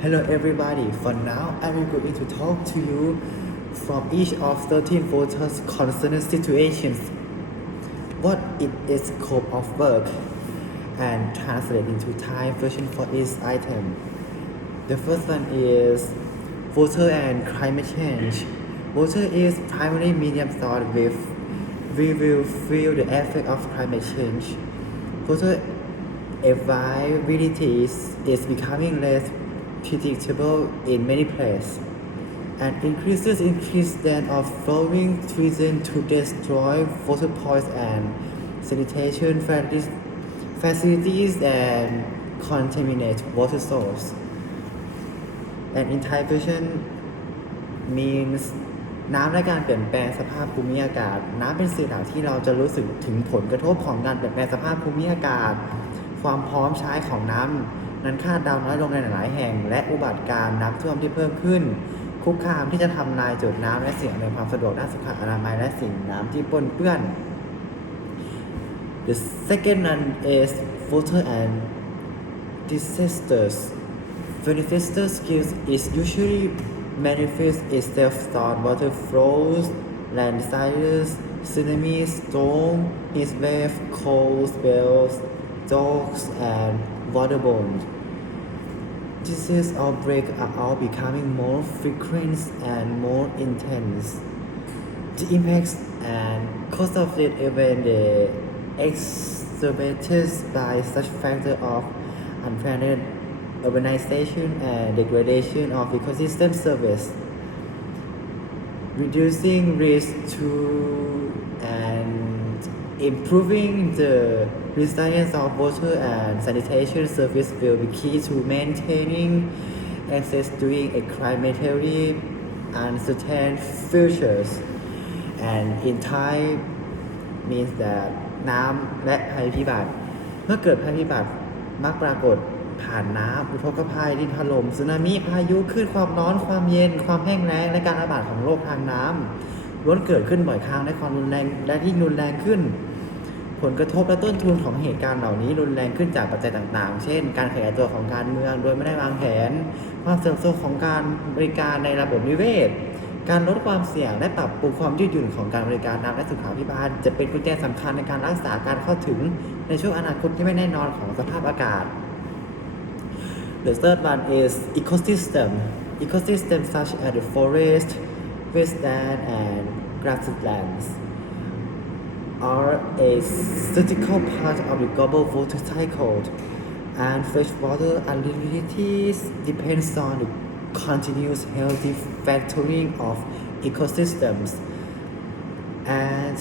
Hello everybody, for now I will going to talk to you from each of 13 voters concerning situations, what it is scope of work, and translate into Thai version for each item. The first one is water and climate change. Water is primary medium thought with we will feel the effect of climate change. Water availability is becoming less predictable in many places, and increases incidence of flowing treason to destroy water points and sanitation facilities and contaminate water source. And in Thai version means น้ำและการเปลี่ยนแปลงสภาพภูมิอากาศน้ำเป็นสิ่งที่เราจะรู้สึกถึงผลกระทบของการเปลี่ยนแปลงสภาพภูมิอากาศความพร้อมใช้ของน้ำนั้นคาดเดาน้อยลงในหลายแห่งและอุบัติการณ์น้ำท่วมที่เพิ่มขึ้นคุกคามที่จะทำลายจุดน้ำและเสี่ยงในความสะดวกด้านสุขอนามัยและสิ่งน้ำที่ปนเปื้อน The second one is water and disasters. When disaster skills is usually manifest itself through water flows, landslides, tsunamis, storm, heat wave, cold spells, droughts, and waterborne disease outbreaks are all becoming more frequent and more intense. The impacts and cost of it event are exacerbated by such factors of unplanned urbanization and degradation of ecosystem service, reducing risk to and improving the resilience of water and sanitation service will be key to maintaining access during a climatically uncertain futures. And in Thai means that น้ำและภัยพิบัติเมื่อเกิดภัยพิบัติมักปรากฏผ่านน้ำอุทกภัยดินถล่มสึนามิพายุคลื่นความร้อนความเย็นความแห้งแล้งและการระบาดของโรคทางน้ำล้วนเกิดขึ้นบ่อยครั้งและความรุนแรงและที่รุนแรงขึ้นผลกระทบและต้นทุนของเหตุการณ์เหล่านี้รุนแรงขึ้นจากปัจจัยต่างๆเช่นการขยายตัวของการเมืองโดยไม่ได้วางแผนความเสื่อมโทรมของการบริการในระบบนิเวศการลดความเสี่ยงและปรับปรุงความยืดหยุ่นของการบริการน้ำและสุขาภิบาลจะเป็นกุญแจสำคัญในการรักษาการเข้าถึงในช่วงอนาคตที่ไม่แน่นอนของสภาพอากาศ The third one is ecosystem. Ecosystems such as the forest, wasteland, and grasslands are a critical part of the global water cycle, and freshwater availability depends on the continuous healthy factoring of ecosystems. And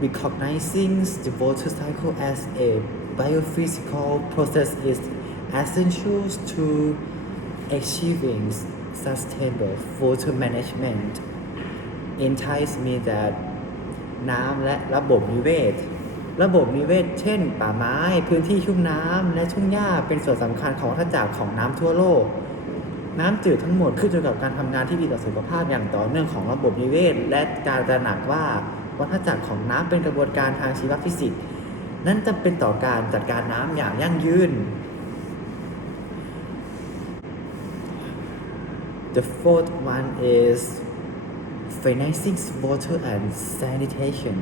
recognizing the water cycle as a biophysical process is essential to achieving sustainable water management. In Thai means that น้ำและระบบนิเวศเช่นป่าไม้พื้นที่ชุ่มน้ำและทุ่งหญ้าเป็นส่วนสำคัญของวัฏจักรของน้ำทั่วโลกน้ำจืดทั้งหมดขึ้นอยู่กับการทำงานที่ดีต่อสุขภาพอย่างต่อเนื่องของระบบนิเวศและการตระหนักว่าวัฏจักรของน้ำเป็นกระบวนการทางชีวฟิสิกส์นั้นจำเป็นต่อการจัดการน้ำอย่างยั่งยืน The fourth one is financing water and sanitation.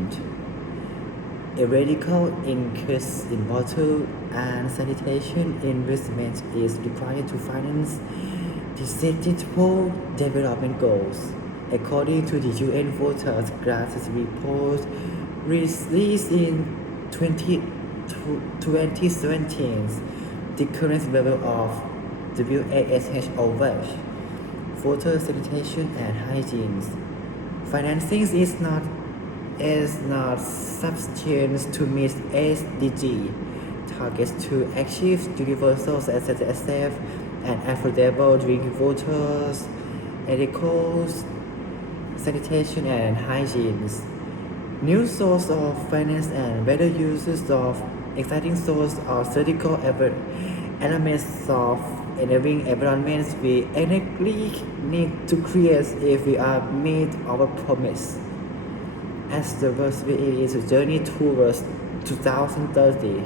A radical increase in water and sanitation investment is required to finance the Sustainable Development Goals. According to the UN Water Crisis Report released in 2017, the current level of WASH water sanitation and hygiene financing is not sufficient to meet SDG targets to achieve universal access to safe and affordable drinking water, adequate sanitation and hygiene. New sources of finance and better uses of existing sources are critical elements of enabling environments we innately need to create if we are meet our promise. As the world is a journey towards 2030.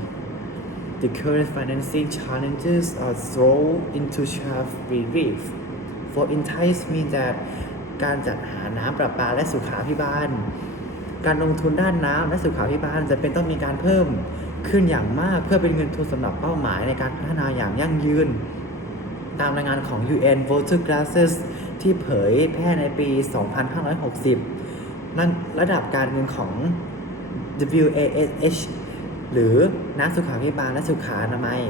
the current financing challenges are thrown into sharp relief. For in Thai means that การจัดหาน้ำประปาและสุขาภิบาลการลงทุนด้านน้ำและสุขาภิบาลจะเป็นต้องมีการเพิ่มขึ้นอย่างมากเพื่อเป็นเงินทุนสำหรับเป้าหมายในการพัฒนาอย่างยั่งยืนตามรายงานของ UN Water Crisis ที่เผยแพร่ในปี 2560 ระดับการเงินของ WASH หรือน้ำสุขาภิบาลและสุขาอนามัย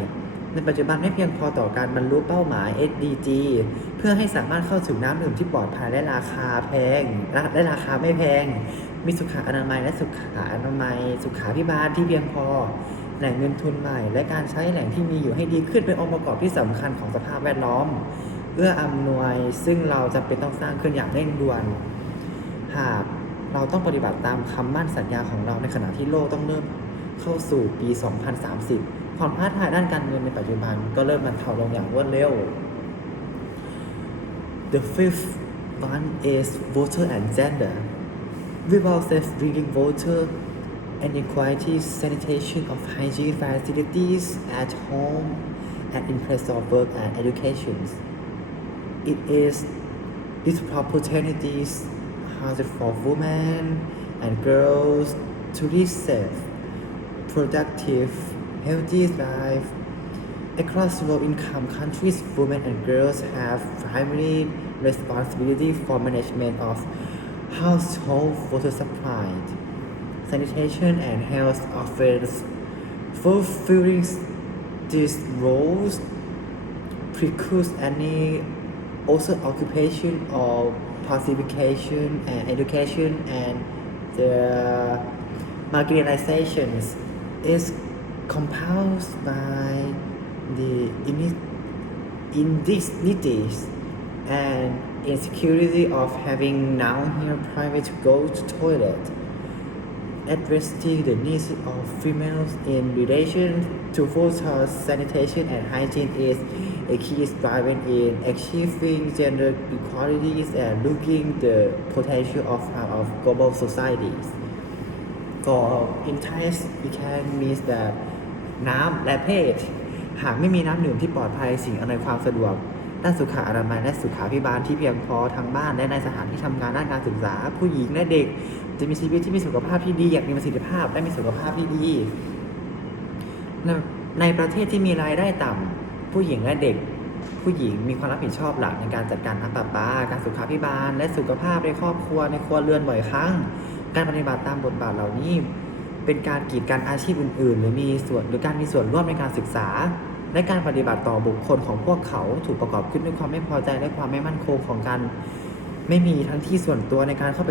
ในปัจจุบันไม่เพียงพอต่อการบรรลุเป้าหมาย SDG เพื่อให้สามารถเข้าถึงน้ำดื่มที่ปลอดภัยและราคาไม่แพงมีสุขาอนามัยและสุขาภิบาลที่เพียงพอแหล่งเงินทุนใหม่และการใช้แหล่งที่มีอยู่ให้ดีขึ้นเป็นองค์ประกอบที่สำคัญของสภาพแวดล้อมเอื้ออำนวยซึ่งเราจำเป็นต้องสร้างขึ้นอย่างเร่งด่วนหากเราต้องปฏิบัติตามคำมั่นสัญญาของเราในขณะที่โลกต้องเริ่มเข้าสู่ปี 2030 ความท้าทายด้านการเงินในปัจจุบันก็เริ่มบรรเทาลงอย่างรวดเร็ว The fifth one is water and gender. Without safe drinking water and equality sanitation of hygiene facilities at home and in place of work and education, it is disproportionately hard for women and girls to live safe, productive, healthy life. Across low-income countries, women and girls have primary responsibility for management of household water supply, sanitation and health affairs. Fulfilling these roles precludes any other occupation or participation and education and the marginalizations is compounded by the indignity and insecurity of having now here private to go to toilet. Addressing the needs of females in relation to water, sanitation and hygiene is a key driver in achieving gender equalities and looking the potential of global societies. In Thai, we can mean that น้ำและเพศหากไม่มีน้ำดื่มที่ปลอดภัยสิ่งอำนวยความสะดวกด้านสุขอนามัยและสุขาภิบาลที่เพียงพอทางบ้านและในสถานที่ทำงานด้านการศึกษาผู้หญิงและเด็กจะมีชีวิตที่มีสุขภาพที่ดีอย่างมีประสิทธิภาพและมีสุขภาพที่ดีในประเทศที่มีรายได้ต่ำผู้หญิงและเด็กผู้หญิงมีความรับผิดชอบหลักในการจัดการน้ำประปาการสุขาภิบาลและสุขภาพในครอบครัวในครัวเรือนบ่อยครั้งการปฏิบัติตามบทบาทเหล่านี้เป็นการกีดกันอาชีพอื่นๆหรือการมีส่วนร่วมในการศึกษาและการปฏิบัติต่อบุคคลของพวกเขาถูกประกอบขึ้นด้วยความไม่พอใจและความไม่มั่นคงของการไม่มีทั้งที่ส่วนตัวในการเข้า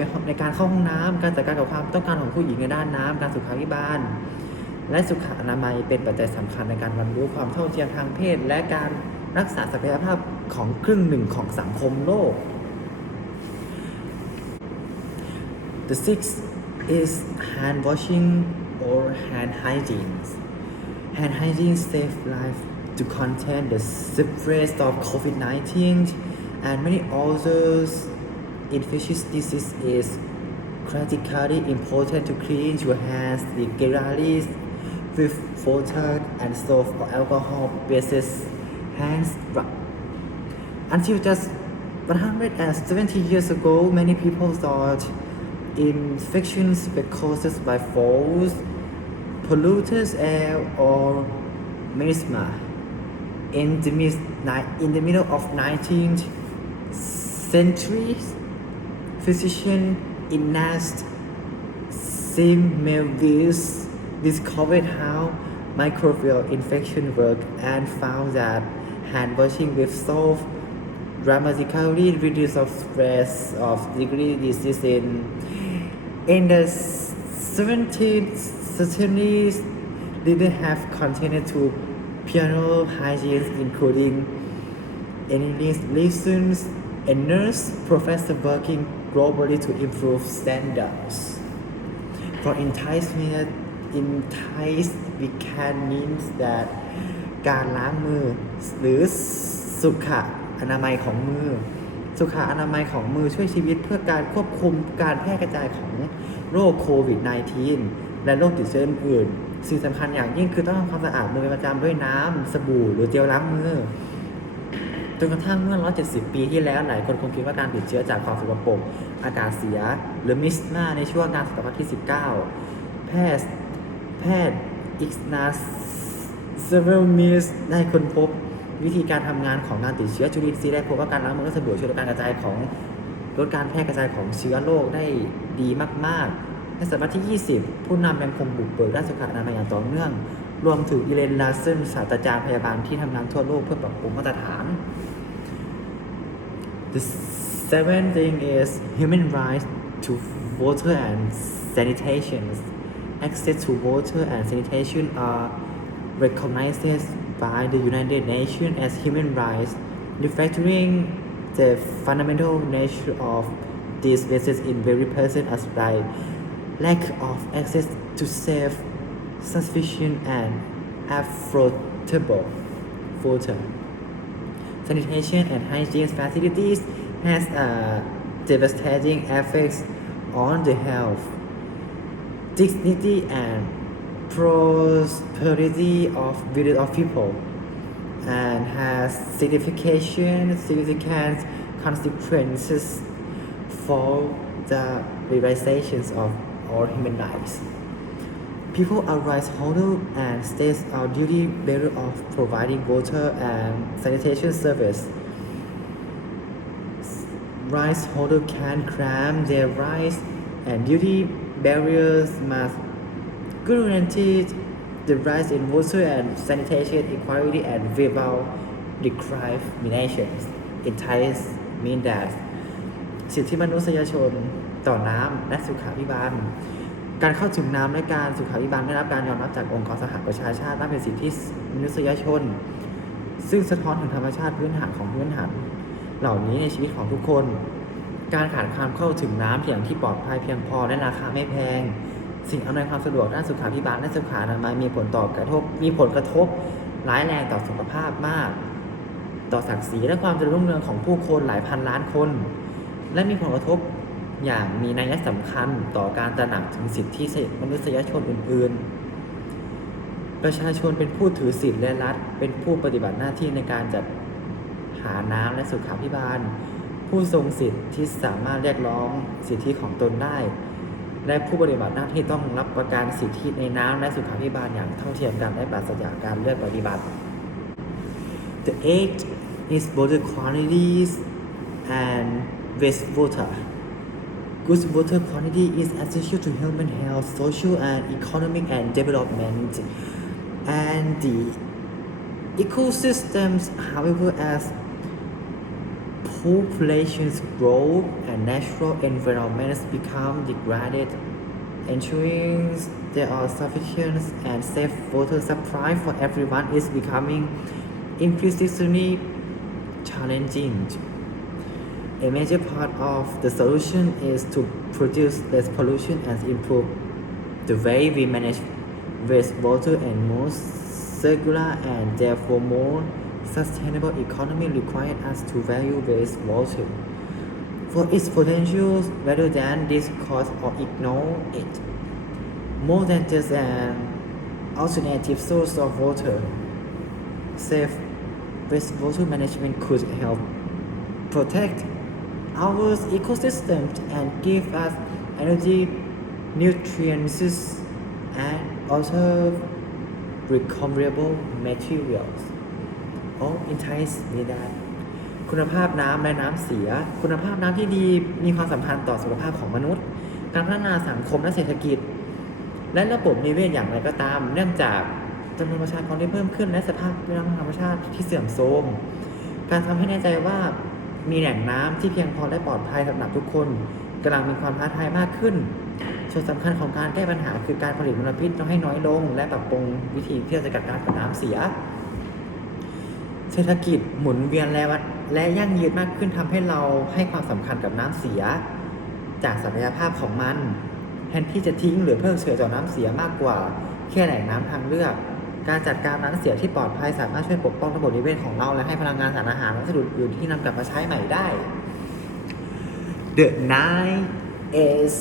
ห้องน้ำการจัดการกับความต้องการของผู้หญิงในด้านน้ำการสุขาภิบาลและสุขอนามัยเป็นปัจจัยสำคัญในการบรรลุความเท่าเทียมทางเพศและการรักษาศักยภาพของครึ่งหนึ่งของสังคมโลก The sixth is hand washing or hand hygiene. Hand hygiene saves lives to contain the spread of COVID-19 and many others infectious diseases. Is critically important to clean your hands regularly with water and soap or alcohol-based hand rub. Until just 170 years ago, many people thought infections were caused by false polluted air or miasma. In the middle of 19th century, physician Ernest Semmelweis discovered how microbial infection work and found that hand washing with soap dramatically reduced the spread of deadly diseases. In the 17th century, didn't have continued to pioneer hygiene, including lessons and nurse professors working globally to improve standards. For in Thai, we can mean that การล้างมือหรือสุขอนามัยของมือสุขอนามัยของมือช่วยชีวิตเพื่อการควบคุมการแพร่กระจายของโรคโควิด -19 และโรคติดเชื้ออื่น สิ่งสำคัญอย่างยิ่งคือต้องทำความสะอาดมือเป็นประจำด้วยน้ำสบู่หรือเจลล้างมือจนกระทั่งเมื่อ170 ปีที่แล้วหลายคนคงคิดว่าการติดเชื้อจากความสกปรกอากาศเสียหรือมิสมาในช่วงกลางศตวรรษที่ 19 แพทย์อิกนาเซเวลมิสได้ค้นพบวิธีการทำงานของการติดเชื้อจุลินทรีย์ได้พบว่าการล้างมือด้วยสบู่ช่วยลดการกระจายของลดการแพร่กระจายของเชื้อโรคได้ดีมากๆในศตวรรษที่ 20 ผู้นำยังคงบุกเบิกด้านสุขอนามัยอย่างต่อเนื่องรวมถึงอิเลน ลาเซนศาสตราจารย์พยาบาลที่ทำงานทั่วโลกเพื่อปรับปรุงมาตรฐาน The seventh thing is human rights to water and sanitation. Access to water and sanitation are recognized by the United Nations as human rights, reflecting the fundamental nature of these bases in very person as by lack of access to safe, sufficient and affordable water. Sanitation and hygiene facilities has a devastating effects on the health, dignity and prosperity of billions of people and has significant consequences for the realizations of all human rights. People are rights holders and states are duty bearer of providing water and sanitation service. Rights holders can claim their rights and duty bearers must guarantee the rights in water and sanitation equality and without discrimination. It ties mean that สิทธิมนุษยชนต่อน้ำและสุขาภิบาลการเข้าถึงน้ำและการสุขาภิบาลได้รับการยอมรับจากองค์กรสหประชาชาติว่าเป็นสิทธิมนุษยชนซึ่งสะท้อนถึงธรรมชาติพื้นฐานของพื้นฐานเหล่านี้ในชีวิตของทุกคนการขาดความเข้าถึงน้ำอย่างที่ปลอดภัยเพียงพอและราคาไม่แพงสิ่งอำนวยความสะดวกด้านสุขาภิบาลและสุขอนามัยมีผลกระทบร้ายแรงต่อสุขภาพมากต่อศักดิ์ศรีและความเจริญรุ่งเรืองของผู้คนหลายพันล้านคนและมีผลกระทบอย่างมีนัยสำคัญต่อการตระหนักถึงสิทธิมนุษยชนอื่นๆประชาชนเป็นผู้ถือสิทธิและรัฐเป็นผู้ปฏิบัติหน้าที่ในการจัดหาน้ำและสุขาภิบาลผู้ทรงสิทธิที่สามารถเรียกร้องสิทธิของตนได้และผู้ปฏิบัติหน้าที่ต้องรับประกันสิทธิในน้ำและสุขาภิบาลอย่างเท่าเทียมกันและปราศจากการเลือกปฏิบัติ The eighth is water qualities and wastewater. Good water quality is essential to human health, social and economic and development, and the ecosystems, however, as populations grow and natural environments become degraded, ensuring there are sufficient and safe water supply for everyone is becoming increasingly challenging. A major part of the solution is to produce less pollution and improve the way we manage wastewater and more circular and therefore more sustainable economy requires us to value wastewater for its potential rather than discard or ignore it. More than just an alternative source of water, safe wastewater management could help protect our ecosystems and give us energy, nutrients, and other recoverable materials. All entice me that คุณภาพน้ำและน้ำเสียคุณภาพน้ำที่ดีมีความสัมพันธ์ต่อสุขภาพของมนุษย์การพัฒนาสังคมและเศรษฐกิจและระบบนิเวศอย่างไรก็ตามเนื่องจากจำนวนประชากรที่เพิ่มขึ้นและสภาพแวดล้อมธรรมชาติที่เสื่อมโทรมการทำให้แน่ใจว่ามีแหล่งน้ำที่เพียงพอและปลอดภัยสำหรับทุกคนกำลังมีความท้าทายมากขึ้นส่วนสำคัญของการแก้ปัญหาคือการผลิตมลพิษต้องให้น้อยลงและปรับปรุงวิธีที่จะจัดการกับน้ำเสียเศรษฐกิจหมุนเวียนและยั่งยืนมากขึ้นทำให้เราให้ความสำคัญกับน้ำเสียจากศักยภาพของมันแทนที่จะทิ้งหรือเพิกเฉยต่อน้ำเสียมากกว่าแค่แหล่งน้ำทางเลือกการจัดการน้ำเสียที่ปลอดภัยสามารถช่วยปกป้องระบบนิเวศของเราและให้พลังงานสารอาหารและวัสดุอื่นที่นำกลับมาใช้ใหม่ได้ The ninth is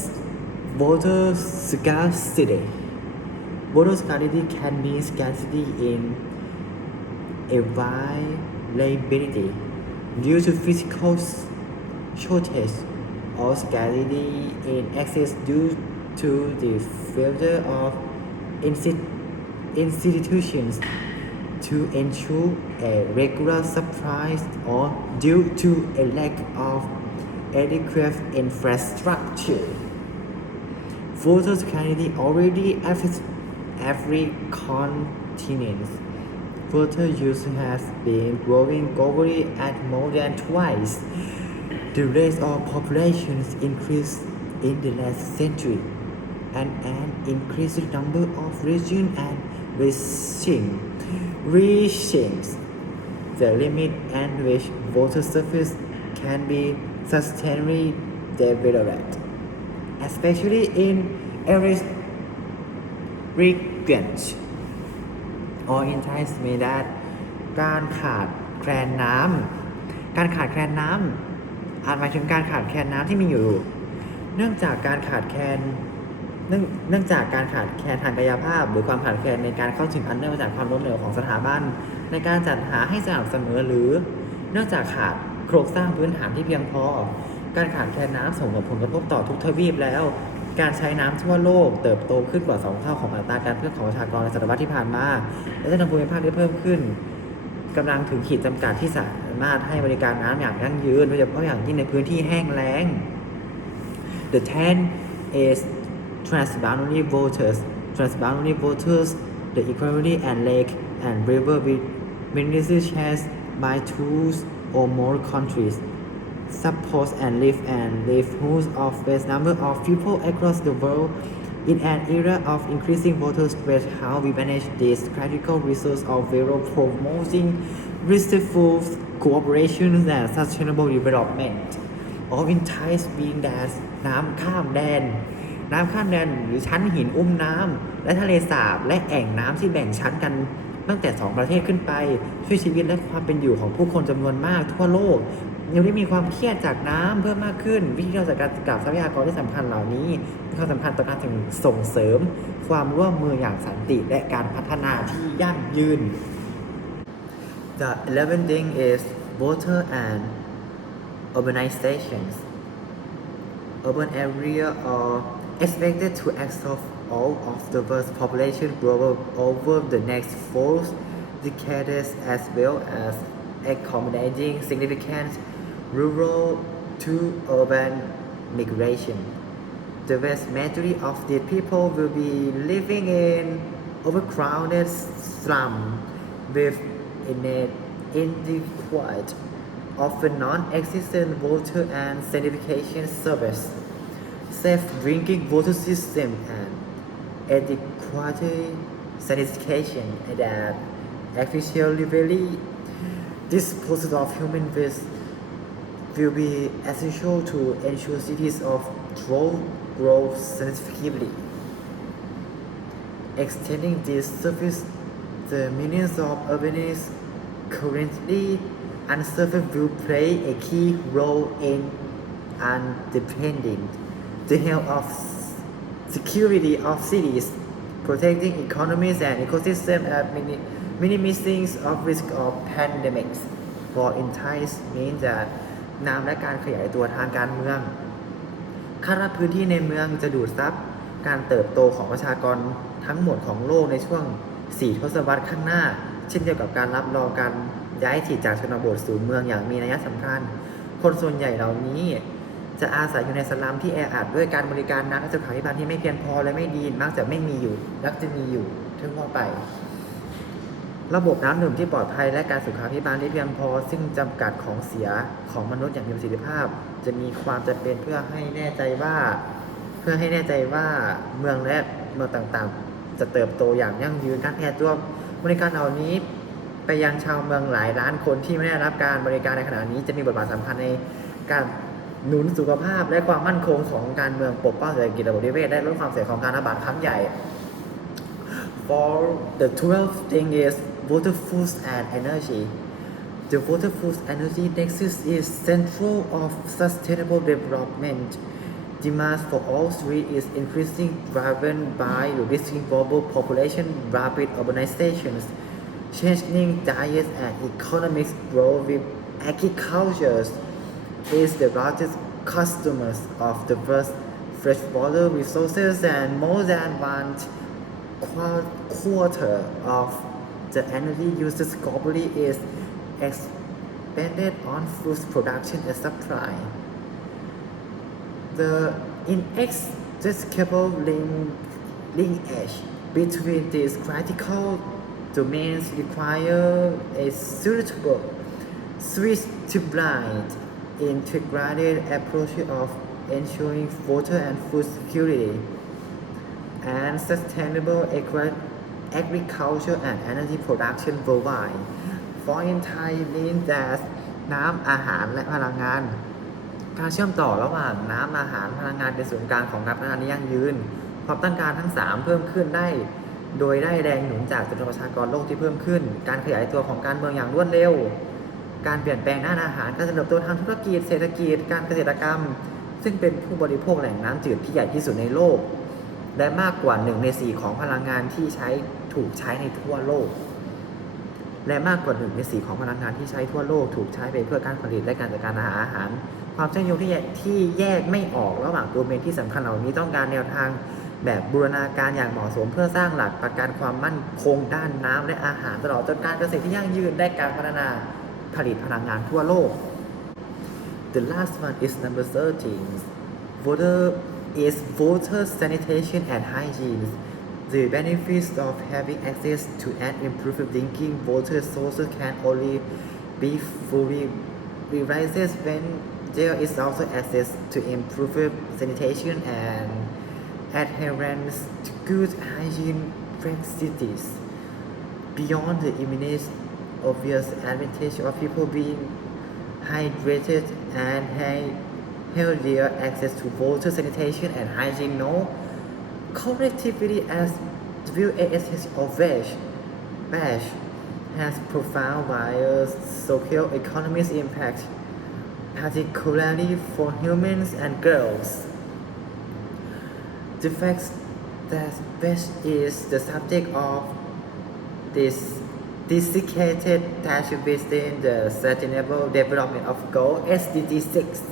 water scarcity. water scarcity can mean scarcity in availability due to physical shortage or scarcity in access due to the failure of institutions to ensure a regular supply or due to a lack of adequate infrastructure. Water scarcity already affects every continent. Water use has been growing globally at more than twice the rate of population increase in the last century, and an increasing number of regions and reaching the limit at which water surface can be sustainably developed, especially in arid regions. Or in Thai mean that การขาดแคลนน้ำอาจหมายถึงการขาดแคลนน้ำที่มีอยู่เนื่องจากการขาดแคลนทางกายภาพหรือความขาดแคลนในการเข้าถึงอันเนื่องมาจากความล้มเหลวของสถาบันในการจัดหาให้สม่ำเสมอหรือเนื่องจากขาดโครงสร้างพื้นฐานที่เพียงพอการขาดแคลนน้ำส่งผลกระทบต่อทุกทวีปแล้วการใช้น้ำทั่วโลกเติบโตขึ้นกว่า2 เท่าของอัตราการเพิ่มของประชากรในศตวรรษที่ผ่านมาและจะทำภูมิภาคที่เพิ่มขึ้นกำลังถึงขีดจำกัดที่สามารถให้บริการน้ำอย่างยั่งยืนโดยเฉพาะอย่างยิ่งในพื้นที่แห้งแล้ง The 10 is transboundary waters, the equality and lake and river benefices shared by 2 or more countries. Support and livelihoods of vast number of people across the world in an era of increasing water stress. How we manage this critical resource of while promoting respectful cooperation and sustainable development. All in ties being that น้ำข้ามแดนหรือชั้นหินอุ้มน้ำและทะเลสาบและแอ่งน้ำที่แบ่งชั้นกันตั้งแต่2 ประเทศขึ้นไปช่วยชีวิตและความเป็นอยู่ของผู้คนจำนวนมากทั่วโลกยังได้มีความเครียดจากน้ำเพิ่มมากขึ้นวิธีการจัดการกับทรัพยากรที่สำคัญเหล่านี้มีความสำคัญต่อการส่งเสริมความร่วมมืออย่างสันติและการพัฒนาที่ยั่งยืน The 11th thing is water and urbanizations. Urban area are expected to absorb all of the world's population growth over the next 4 decades as well as accommodating significant rural to urban migration. The vast majority of the people will be living in overcrowded slums with inadequate, often non-existent water and sanitation service, safe drinking water system and adequate sanitation that efficiently disposal of human waste will be essential to ensure cities of grow sustainably. Extending this service, the millions of urbanites currently unserved will play a key role in underpinning the health of security of cities, protecting economies and ecosystems and minimizing of risk of pandemics. For in Thai means that น้ำและการขยายตัวทางการเมืองคาดว่าพื้นที่ในเมืองจะดูดซับการเติบโตของประชากรทั้งหมดของโลกในช่วง4 ทศวรรษข้างหน้าเช่นเดียวกับการรับรองการย้ายถิ่นจากชนบทสู่เมืองอย่างมีนัยสำคัญคนส่วนใหญ่เหล่านี้จะอาศัยอยู่ในสลัมที่แออัดด้วยการบริการน้ำและสุขาภิบาลที่ไม่เพียงพอและไม่ดีมักจะมีอยู่ทั่วไประบบน้ำดื่มที่ปลอดภัยและการสุขาภิบาลที่เพียงพอซึ่งจำกัดของเสียของมนุษย์อย่างมีประสิทธิภาพจะมีความจำเป็นเพื่อให้แน่ใจว่าเมืองและเมืองต่างๆจะเติบโตอย่างยั่งยืนการแพร่ตัวบริการเหล่านี้ไปยังชาวเมืองหลายล้านคนที่ไม่ได้รับการบริการในขณะนี้จะมีบทบาทสำคัญในการหนุนสุขภาพและความมั่นคงของการเมืองปกป้องเศรษฐกิจระบบนิเวศและลดความเสี่ยงของการระบาดครั้งใหญ่ For the 12th thing is water, food and energy. The water, food, energy nexus is central of sustainable development. demand for all three is increasing, driven by reducing global population, rapid urbanizations, changing diets, and economic growth. With agriculture is the largest customers of the world's freshwater resources, and more than one quarter of the energy used globally is expended on food production and supply. The inextricable linkage between these critical domains require a suitable, streamlined, integrated approach of ensuring water and food security and sustainable agriculture and energy production worldwide. For in Thai means that น้ำอาหารและพลังงานการเชื่อมต่อระหว่างน้ำอาหารพลังงานเป็นศูนย์กลางของการพัฒนาที่ยั่งยืนความต้องการทั้ง 3 เพิ่มขึ้นได้โดยได้แรงหนุนจากจำนวนประชากรโลกที่เพิ่มขึ้นการขยายตัวของการเมืองอย่างรวดเร็วการเปลี่ยนแปลงด้านอาหารการเติบโตทางธุรกิจเศรษฐกิจการเกษตรกรรมซึ่งเป็นผู้บริโภคแหล่งน้ำจืดที่ใหญ่ที่สุดในโลกและมากกว่า1 ใน 4ของพลังงานที่ถูกใช้ในทั่วโลกและมากกว่า1 ใน 4ของพลังงานที่ใช้ทั่วโลกถูกใช้ไปเพื่อการผลิตและการจัดการอาหารความเชื่อมโยงที่แยกไม่ออกระหว่างโดเมนที่สำคัญเหล่านี้ต้องการแนวทางแบบบูรณาการอย่างเหมาะสมเพื่อสร้างหลักประกันความมั่นคงด้านน้ำและอาหารตลอดจนการเกษตรที่ยั่งยืนและการพัฒนาผลิตพลังงานทั่วโลก The last one is number 13. Water sanitation and hygiene. The benefits of having access to an improved drinking water sources can only be fully realized when there is also access to improved sanitation and adherence to good hygiene practices. Beyond the immediate obvious advantage of people being hydrated and healthier access to water sanitation and hygiene, no collectivity as WASH or WASH has profound wider social economic impact, particularly for humans and girls. The fact that WASH is the subject of this desiccated task within the Sustainable Development of Goal SDG 6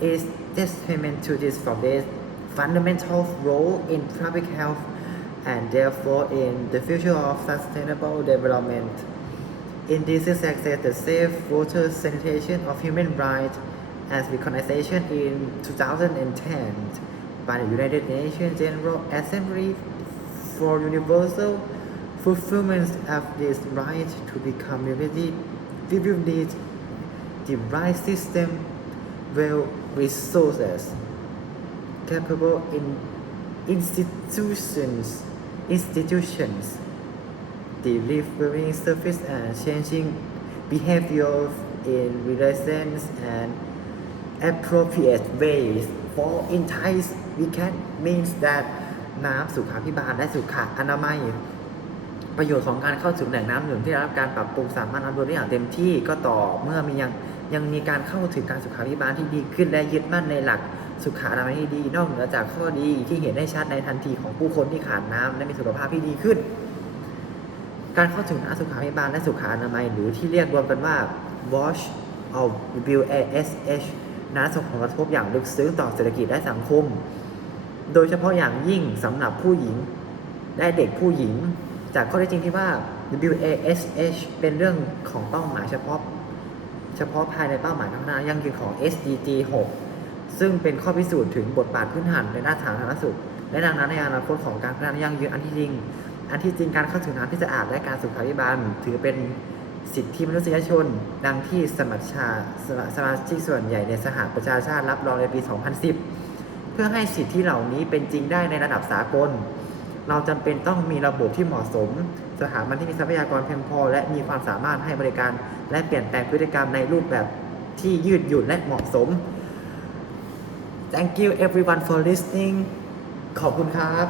is testament to this fundamental role in public health and therefore in the future of sustainable development. In this access, the safe water sanitation of human rights as recognition in 2010 by the United Nations General Assembly for universal fulfillment of this right to become community. We will need the right system, well resources, capable institutions, delivering service and changing behavior in relevant and appropriate ways. For in Thai, we can means that น้ำสุขาภิบาลและสุขอนามัยประโยชน์ของการเข้าถึงแหล่งน้ำดื่มที่ได้รับการปรับปรุงสามารถดำเนินได้อย่างเต็มที่ก็ต่อเมื่อยังมีการเข้าถึงการสุขาภิบาลที่ดีขึ้นและยึดมั่นในหลักสุขอนามัยที่ดีนอกเหนือจากข้อดีที่เห็นได้ชัดในทันทีของผู้คนที่ขาดน้ำและมีสุขภาพที่ดีขึ้นการเข้าถึงน้ำสุขาภิบาลและสุขอนามัยหรือที่เรียกรวมกันว่า WASH เอา WASH นั้นส่งผลกระทบอย่างลึกซึ้งต่อเศรษฐกิจและสังคมโดยเฉพาะอย่างยิ่งสำหรับผู้หญิงและเด็กผู้หญิงจากข้อเท็จจริงที่ว่า WASH เป็นเรื่องของเป้าหมายเฉพาะภายในเป้าหมายพัฒนายั่งยืนของ SDG 6 ซึ่งเป็นข้อพิสูจน์ถึงบทบาทพื้นฐานในด้านสาธารณสุขและดังนั้นในอนาคตของการพัฒนายั่งยืนอันที่จริงการเข้าถึงน้ำที่สะอาดและการสุขาภิบาลถือเป็นสิทธิมนุษยชนดังที่สมาชิกส่วนใหญ่ในสหประชาชาติรับรองในปี 2010 เพื่อให้สิทธิเหล่านี้เป็นจริงได้ในระดับสากลเราจำเป็นต้องมีระบบที่เหมาะสมสถาบันที่มีทรัพยากรเพียงพอและมีความสามารถให้บริการและเปลี่ยนแปลงพฤติกรรมในรูปแบบที่ยืดหยุ่นและเหมาะสม Thank you everyone for listening ขอบคุณครับ